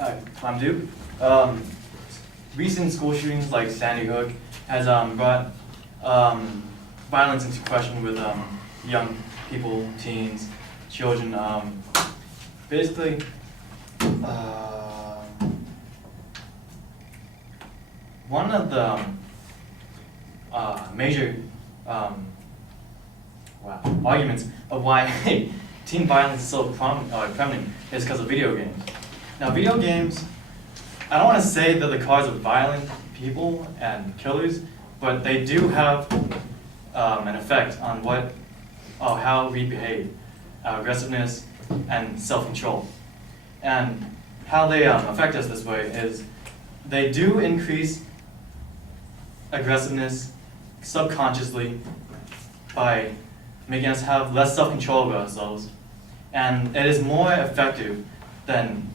Hi, I'm Duke. Recent school shootings like Sandy Hook has brought violence into question with young people, teens, children. Basically, one of the major arguments of why teen violence is so prominent is because of video games. Now, video games, I don't want to say they're the cause of violent people and killers, but they do have an effect on how we behave, aggressiveness, and self-control. And how they affect us this way is they do increase aggressiveness subconsciously by making us have less self-control over ourselves. And it is more effective than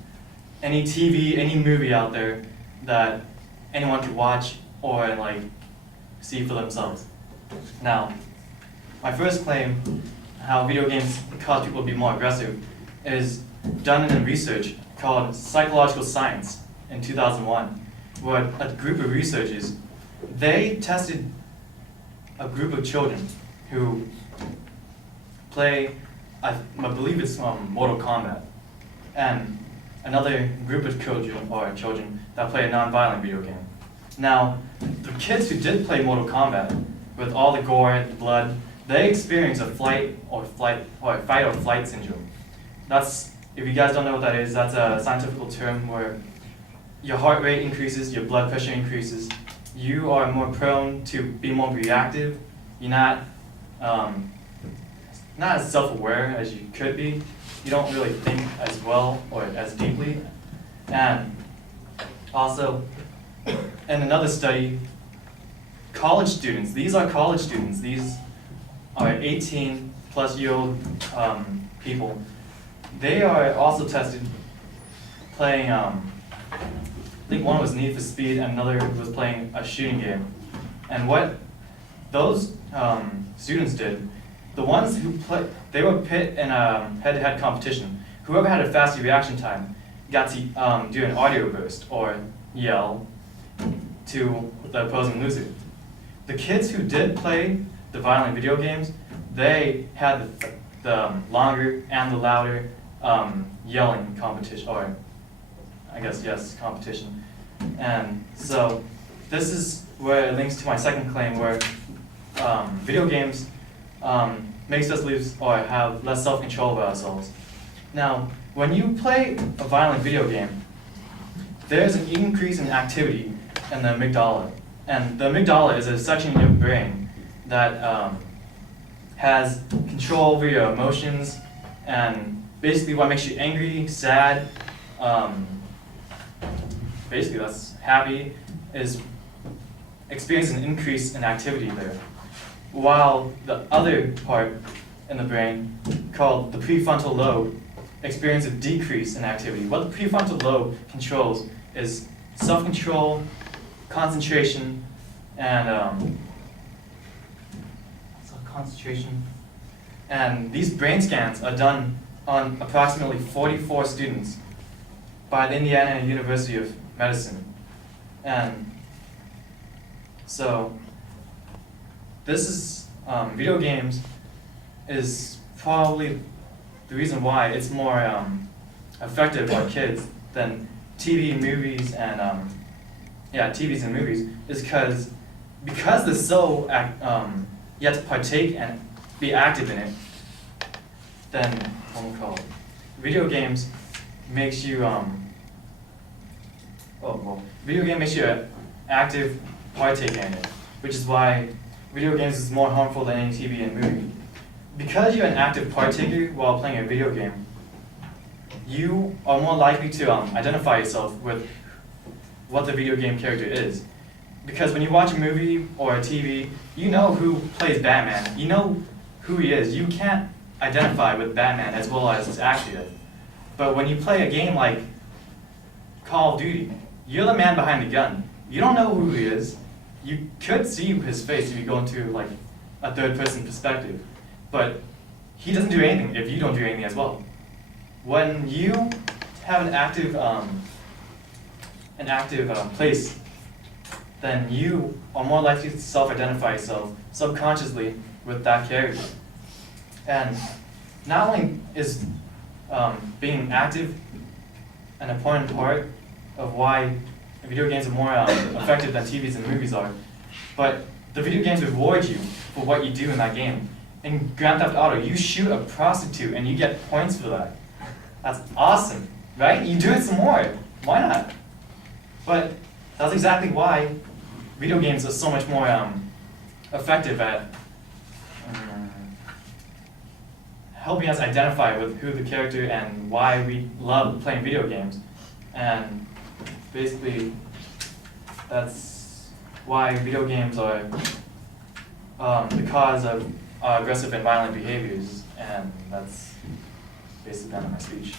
any TV, any movie out there that anyone could watch or see for themselves. Now, my first claim, how video games cause people to be more aggressive, is done in research called psychological science in 2001, where a group of researchers, they tested a group of children who play, I believe it's Mortal Kombat, and another group of children that play a non-violent video game. Now, the kids who did play Mortal Kombat, with all the gore, the blood, they experience a fight or flight syndrome. That's, if you guys don't know what that is, that's a scientific term where your heart rate increases, your blood pressure increases, you are more prone to be more reactive, you're not as self-aware as you could be, you don't really think as well or as deeply. And also, in another study, college students, these are 18 plus year old people, they are also tested playing, I think one was Need for Speed and another was playing a shooting game. And what those students did, the ones who they were pit in a head-to-head competition. Whoever had a faster reaction time got to do an audio burst or yell to the opposing loser. The kids who did play the violent video games, they had the longer and the louder yelling competition, or I guess, yes, competition. And so this is where it links to my second claim, where video games makes us lose or have less self-control over ourselves. Now, when you play a violent video game, there's an increase in activity in the amygdala. And the amygdala is a section in your brain that has control over your emotions and basically what makes you angry, sad, basically that's happy, is experiencing an increase in activity there. While the other part in the brain, called the prefrontal lobe, experiences a decrease in activity. What the prefrontal lobe controls is self-control, concentration, and And these brain scans are done on approximately 44 students by the Indiana University of Medicine. And so this is, video games is probably the reason why it's more effective on kids than TV, movies, and TVs and movies, is because they're so, you have to partake and be active in it, then, video games makes you, video game makes you an active partaker in it, which is why video games is more harmful than any TV and movie. Because you're an active partaker while playing a video game, you are more likely to identify yourself with what the video game character is. Because when you watch a movie or a TV, you know who plays Batman. You know who he is. You can't identify with Batman as well as his actor. But when you play a game like Call of Duty, you're the man behind the gun. You don't know who he is. You could see his face if you go into a third-person perspective, but he doesn't do anything if you don't do anything as well. When you have an active an active place, then you are more likely to self-identify yourself subconsciously with that character. And not only is being active an important part of why video games are more effective than TVs and movies are, but the video games reward you for what you do in that game. In Grand Theft Auto, you shoot a prostitute and you get points for that. That's awesome, right? You do it some more. Why not? But that's exactly why video games are so much more effective at helping us identify with who the character and why we love playing video games. And basically, that's why video games are the cause of aggressive and violent behaviors. And that's basically the end of my speech.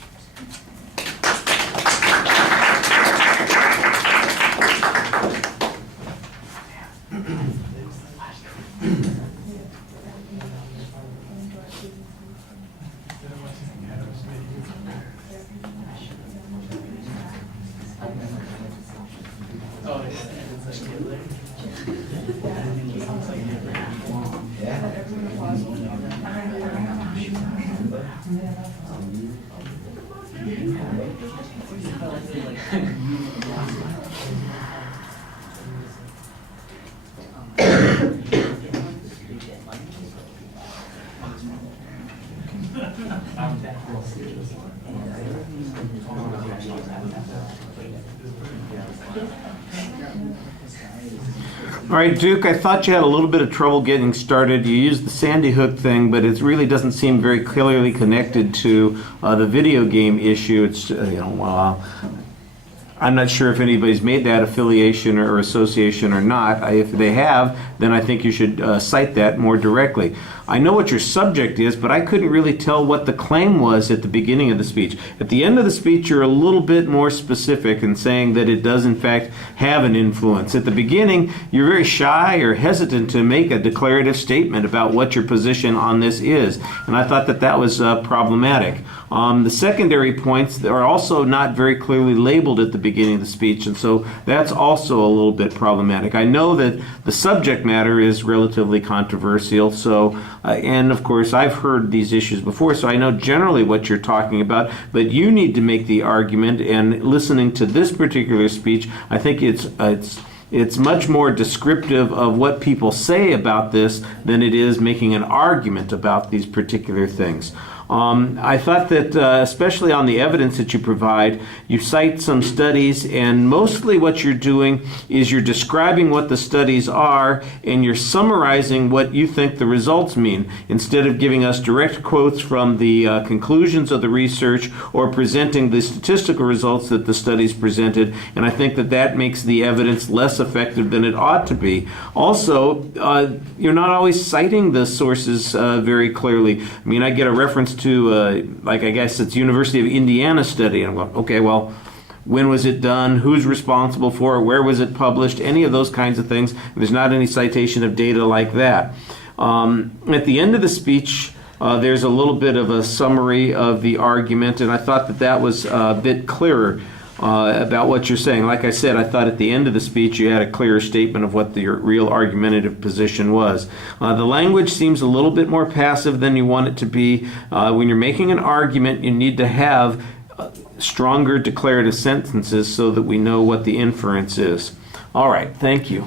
All right, Duke, I thought you had a little bit of trouble getting started. You used the Sandy Hook thing, but it really doesn't seem very clearly connected to the video game issue. It's, I'm not sure if anybody's made that affiliation or association or not. If they have, then I think you should cite that more directly. I know what your subject is, but I couldn't really tell what the claim was at the beginning of the speech. At the end of the speech, you're a little bit more specific in saying that it does, in fact, have an influence. At the beginning, you're very shy or hesitant to make a declarative statement about what your position on this is, and I thought that that was problematic. The secondary points are also not very clearly labeled at the beginning of the speech, and so that's also a little bit problematic. I know that the subject matter is relatively controversial, so and of course I've heard these issues before, so I know generally what you're talking about, but you need to make the argument, and listening to this particular speech, I think it's much more descriptive of what people say about this than it is making an argument about these particular things. I thought that, especially on the evidence that you provide, you cite some studies, and mostly what you're doing is you're describing what the studies are, and you're summarizing what you think the results mean, instead of giving us direct quotes from the conclusions of the research or presenting the statistical results that the studies presented, and I think that that makes the evidence less effective than it ought to be. Also, you're not always citing the sources very clearly. I mean, I get a reference to, I guess it's University of Indiana study, and I'm going, okay, well, when was it done? Who's responsible for it? Where was it published? Any of those kinds of things. There's not any citation of data like that. At the end of the speech, there's a little bit of a summary of the argument, and I thought that that was a bit clearer about what you're saying. Like I said, I thought at the end of the speech you had a clearer statement of what the real argumentative position was. The language seems a little bit more passive than you want it to be. When you're making an argument, you need to have stronger declarative sentences so that we know what the inference is. All right, thank you.